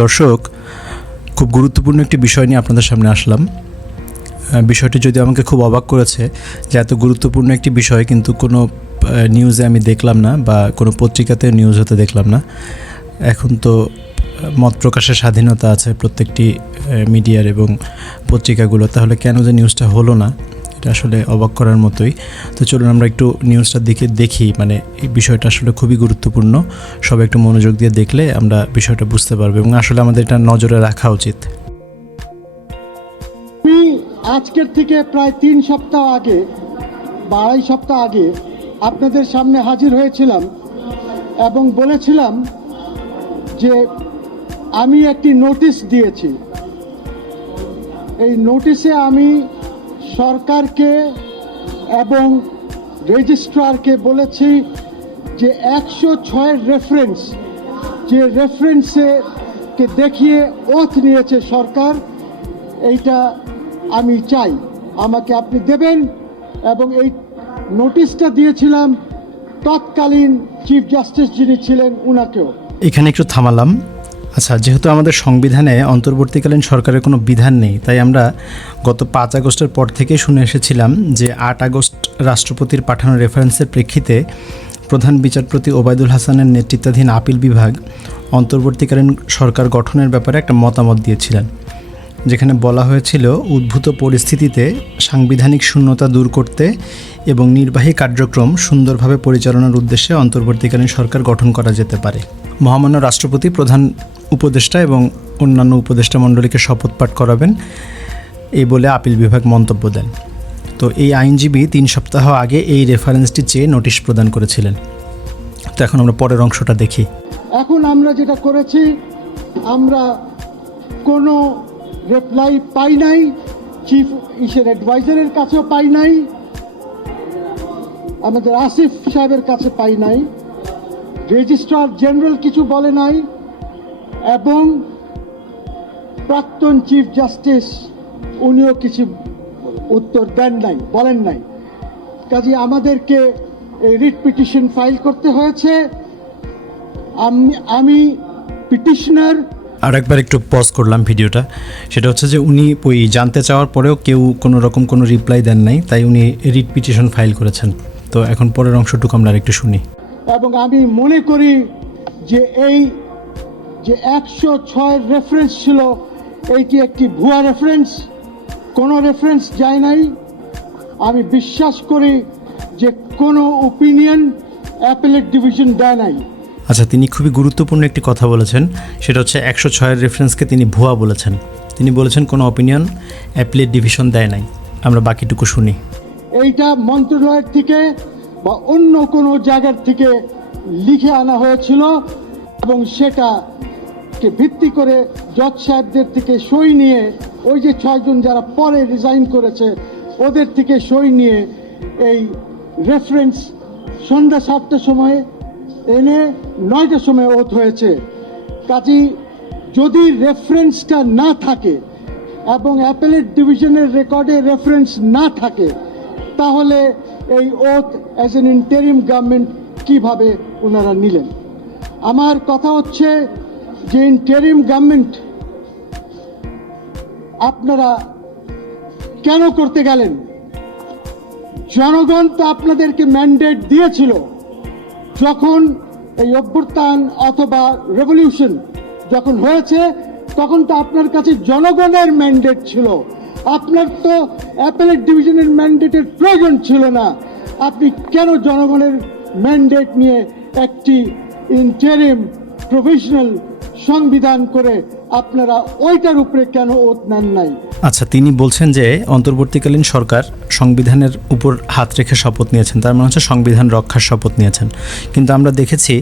দর্শক, খুব গুরুত্বপূর্ণ একটি বিষয় নিয়ে আপনাদের সামনে আসলাম। বিষয়টি যদি আমাকে খুব অবাক করেছে যে এত গুরুত্বপূর্ণ একটি বিষয় কিন্তু কোনো নিউজে আমি দেখলাম না বা কোনো পত্রিকাতে নিউজ হতে দেখলাম না। এখন তো মত প্রকাশের স্বাধীনতা আছে প্রত্যেকটি মিডিয়ার এবং পত্রিকাগুলো তাহলে কেন যে নিউজটা হলো না? এটা আসলে অবাক করার মতোই। তো চলুন আমরা একটু নিউজটার দিকে দেখি মানে এই বিষয়টা আসলে খুবই গুরুত্বপূর্ণ। সবাই একটু মনোযোগ দিয়ে দেখলে আমরা বিষয়টা বুঝতে পারব এবং আসলে আমাদের এটা নজরে রাখা উচিত। আজকের থেকে প্রায় তিন সপ্তাহ আগে বা আড়াই সপ্তাহ আগে আপনাদের সামনে হাজির হয়েছিলাম এবং বলেছিলাম যে আমি একটি নোটিশ দিয়েছি। এই নোটিশে আমি সরকারকে এবং রেজিস্ট্রারকে বলেছি যে একশো ছয়ের রেফারেন্স যে রেফারেন্সে কে দেখিয়ে ওথ নিয়েছে সরকার, এইটা আমি চাই। আমাকে আপনি দেবেন এবং এই নোটিশটা দিয়েছিলাম, তৎকালীন চিফ জাস্টিস যিনি ছিলেন, উনাকেও। এখানে একটু থামালাম। আচ্ছা যেহেতু আমাদের সংবিধানে অন্তর্বর্তীকালীন সরকারের কোনো বিধান নেই, তাই আমরা গত পাঁচ আগস্টের পর থেকে শুনে এসেছিলাম যে আট আগস্ট রাষ্ট্রপতির পাঠানো রেফারেন্সের প্রেক্ষিতে প্রধান বিচারপতি ওবায়দুল হাসানের নেতৃত্বাধীন আপিল বিভাগ অন্তর্বর্তীকালীন সরকার গঠনের ব্যাপারে একটা মতামত দিয়েছিলেন, যেখানে বলা হয়েছিল উদ্ভূত পরিস্থিতিতে সাংবিধানিক শূন্যতা দূর করতে এবং নির্বাহী কার্যক্রম সুন্দরভাবে পরিচালনার উদ্দেশ্যে অন্তর্বর্তীকালীন সরকার গঠন করা যেতে পারে। মহামান্য রাষ্ট্রপতি প্রধান উপদেষ্টা এবং অন্যান্য উপদেষ্টা মণ্ডলীকে শপথ পাঠ করাবেন এই বলে আপিল বিভাগ মন্তব্য দেন। তো এই আইনজীবী তিন সপ্তাহ আগে এই রেফারেন্সটি চেয়ে নোটিশ প্রদান করেছিলেন। তো এখন আমরা পরের অংশটা দেখি। এখন আমরা যেটা করেছি, আমরা কোনো রিপ্লাই পাই নাই চিফ ইসের অ্যাডভাইজারের কাছেও পাই নাই, আমাদের আসিফ সাহেবের কাছে পাই নাই রেজিস্ট্রার জেনারেল কিছু বলে নাই। এবং প্রাক্তন চিফ জাস্টিস উনিও কিছু উত্তর দেন নাই বলেন নাই। কাজে আমাদেরকে এই রিট পিটিশন ফাইল করতে হয়েছে। আমি আমি পিটিশনার আর একবার একটু পজ করলাম ভিডিওটা। সেটা হচ্ছে যে উনি ওই জানতে চাওয়ার পরেও কেউ কোনো রকম কোনো রিপ্লাই দেন নাই তাই উনি রিট পিটিশন ফাইল করেছেন। তো এখন পরের অংশটুকু আমরা একটু শুনি। এবং আমি মনে করি যে এই যে একশো ছয়ের রেফারেন্স ছিল এইটি একটি ভুয়া রেফারেন্স কোনো রেফারেন্স যায় নাই। আমি বিশ্বাস করি যে কোনো ওপিনিয়ন অ্যাপেলেট ডিভিশন দেয় নাই। আচ্ছা তিনি খুবই গুরুত্বপূর্ণ একটি কথা বলেছেন সেটা হচ্ছে একশো ছয়ের রেফারেন্সকে তিনি ভুয়া বলেছেন। তিনি বলেছেন কোনো অপিনিয়ন অ্যাপিলেট ডিভিশন দেয় নাই। আমরা বাকিটুকু শুনি। এইটা মন্ত্রণালয়ের থেকে বা অন্য কোনো জায়গার থেকে লিখে আনা হয়েছিল এবং সেটাকে ভিত্তি করে জজ সাহেবদের থেকে সই নিয়ে, ওই যে ছয়জন যারা পরে রিজাইন করেছে, ওদের থেকে সই নিয়ে এই রেফারেন্স সন্ধ্যা সাতটার সময় এনে নয়টার সময় ওথ হয়েছে। কাজী যদি রেফারেন্সটা না থাকে এবং অ্যাপেলেট ডিভিশনের রেকর্ডে রেফারেন্স না থাকে, তাহলে এই oath as an interim government কীভাবে ওনারা নিলেন? আমার কথা হচ্ছে যে ইন্টারিম গভর্নমেন্ট আপনারা কেন করতে গেলেন? জনগণ তো আপনাদেরকে ম্যান্ডেট দিয়েছিল যখন এই অভ্যুত্থান অথবা রেভলিউশন যখন হয়েছে, তখন তো আপনার কাছে জনগণের ম্যান্ডেট ছিল। আপনার তো অ্যাপেলেট ডিভিশনের ম্যান্ডেটের প্রয়োজন ছিল না। আপনি কেন জনগণের ম্যান্ডেট নিয়ে একটি ইন্টারিম প্রফেশনাল সংবিধান করে আপনারা ওইটার উপরে কেন ওত নেন নাই? আচ্ছা তিনি বলছেন যে অন্তর্বর্তীকালীন সরকার সংবিধানের উপর হাত রেখে শপথ নিয়েছেন। তার মানে হচ্ছে সংবিধান রক্ষার শপথ নিয়েছেন। কিন্তু আমরা দেখেছি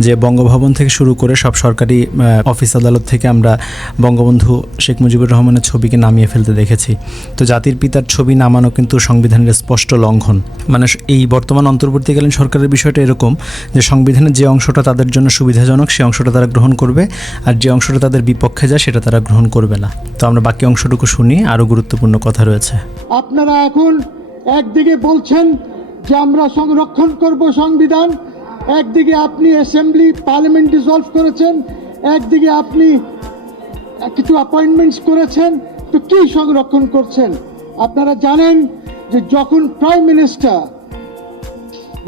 যে বঙ্গভবন থেকে শুরু করে সব সরকারি অফিস আদালত থেকে আমরা বঙ্গবন্ধু শেখ মুজিবুর রহমানের ছবিকে নামিয়ে ফেলতে দেখেছি। তো জাতির পিতার ছবি নামানো কিন্তু সংবিধানের স্পষ্ট লঙ্ঘন। মানে এই বর্তমান অন্তর্বর্তীকালীন সরকারের বিষয়টা এরকম যে সংবিধানের যে অংশটা তাদের জন্য সুবিধাজনক সেই অংশটা তারা গ্রহণ করবে। আর যে অংশটা তাদের বিপক্ষে যায়, সেটা তারা গ্রহণ করবে না। তো আমরা বাকি অংশটুকু শুনি। আরও গুরুত্বপূর্ণ কথা রয়েছে। আপনারা এখন একদিকে বলছেন যে আমরা সংরক্ষণ করব সংবিধান, একদিকে আপনি অ্যাসেম্বলি পার্লামেন্ট ডিসলভ করেছেন, একদিকে আপনি কিছু অ্যাপয়েন্টমেন্টস করেছেন, তো কি সংরক্ষণ করছেন? আপনারা জানেন যে যখন প্রাইম মিনিস্টার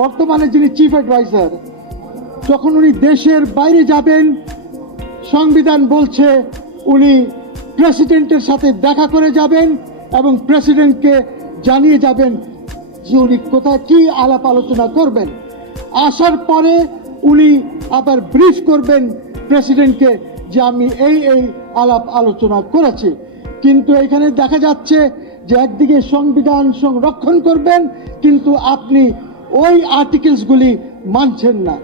বর্তমানে যিনি চিফ অ্যাডভাইজার যখন উনি দেশের বাইরে যাবেন, সংবিধান বলছে উনি প্রেসিডেন্টের সাথে দেখা করে যাবেন এবং প্রেসিডেন্টকে জানিয়ে যাবেন যে উনি কোথায় কি আলাপ আলোচনা করবেন। আসার পরে উনি আবার ব্রিফ করবেন প্রেসিডেন্টকে যে আমি এই এই আলাপ আলোচনা করেছি। কিন্তু এখানে দেখা যাচ্ছে যে একদিকে সংবিধান সংরক্ষণ করবেন, কিন্তু আপনি ওই আর্টিকেলসগুলি মানছেন না।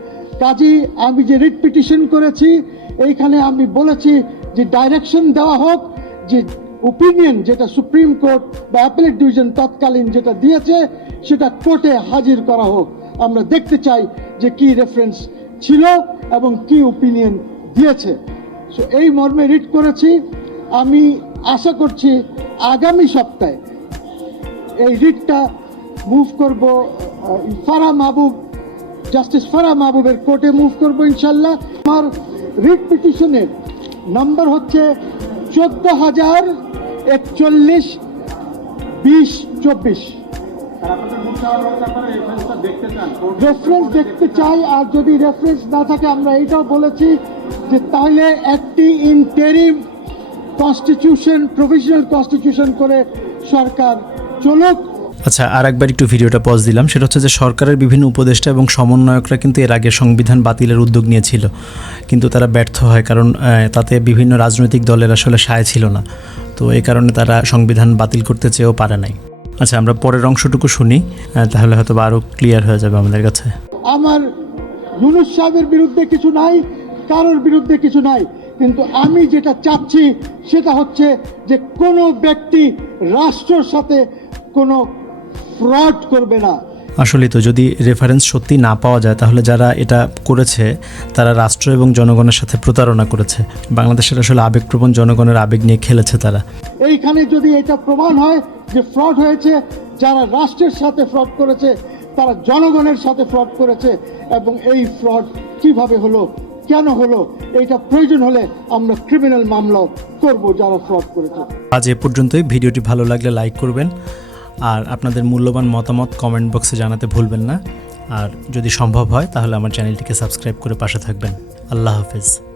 কাজী আমি যে রিট পিটিশন করেছি, এইখানে আমি বলেছি যে ডাইরেকশন দেওয়া হোক, যে ওপিনিয়ন যেটা সুপ্রিম কোর্ট বা অ্যাপেলেট ডিভিশন তৎকালীন যেটা দিয়েছে, সেটা কোর্টে হাজির করা হোক। আমরা দেখতে চাই যে কি রেফারেন্স ছিল এবং কি ওপিনিয়ন দিয়েছে। সো এই মর্মে রিড করেছি। আমি আশা করছি আগামী সপ্তাহে এই রিটটা মুভ করব ফারা মাহবুব জাস্টিস ফারা মাহবুবের কোর্টে মুভ করব ইনশাল্লাহ। আমার রিট পিটিশনের নাম্বার হচ্ছে চোদ্দ হাজার একচল্লিশ বিশ চব্বিশ। রেফারেন্স দেখতে চাই আর যদি রেফারেন্স না থাকে আমরা এইটাও বলেছি যে তাহলে একটি ইন্টারিম কনস্টিটিউশন প্রভিশনাল কনস্টিটিউশন করে সরকার চলুক। আচ্ছা আর একবার একটু ভিডিওটা পজ দিলাম। সেটা হচ্ছে যে সরকারের বিভিন্ন উপদেষ্টা এবং সমন্বয়করা কিন্তু এর আগে সংবিধান বাতিলের উদ্যোগ নিয়েছিল। কিন্তু তারা ব্যর্থ হয় কারণ তাতে বিভিন্ন রাজনৈতিক দলের আসলে সায় ছিল না। তো এই কারণে তারা সংবিধান বাতিল করতে চেয়েও পারে নাই। আচ্ছা আমরা পরের অংশটুকু শুনি তাহলে হয়তো আরও ক্লিয়ার হয়ে যাবে আমাদের কাছে। আমার ইউনুস সাহেবের বিরুদ্ধে কিছু নাই, কারোর বিরুদ্ধে কিছু নাই। কিন্তু আমি যেটা চাচ্ছি, সেটা হচ্ছে যে কোনো ব্যক্তি রাষ্ট্রের সাথে কোনো ফ্রড করবে না। আসলে তো যদি রেফারেন্স সত্যি না পাওয়া যায় তাহলে যারা এটা করেছে তারা রাষ্ট্র এবং জনগণের সাথে প্রতারণা করেছে। বাংলাদেশের আসলে আবেগপ্রবণ জনগণের আবেগ নিয়ে খেলেছে তারা। এইখানে যদি এটা প্রমাণ হয় যে ফ্রড হয়েছে যারা রাষ্ট্রের সাথে ফ্রড করেছে তারা জনগণের সাথে ফ্রড করেছে এবং এই ফ্রড কীভাবে হলো কেন হলো এইটা প্রয়োজন হলে আমরা ক্রিমিনাল মামলাও করব যারা ফ্রড করেছে। আজ এ পর্যন্তই। ভিডিওটি ভালো লাগলে লাইক করবেন। আর আপনাদের মূল্যবান মতামত কমেন্ট বক্সে জানাতে ভুলবেন না। আর যদি সম্ভব হয়, তাহলে আমার চ্যানেলটিকে সাবস্ক্রাইব করে পাশে থাকবেন। আল্লাহ হাফেজ।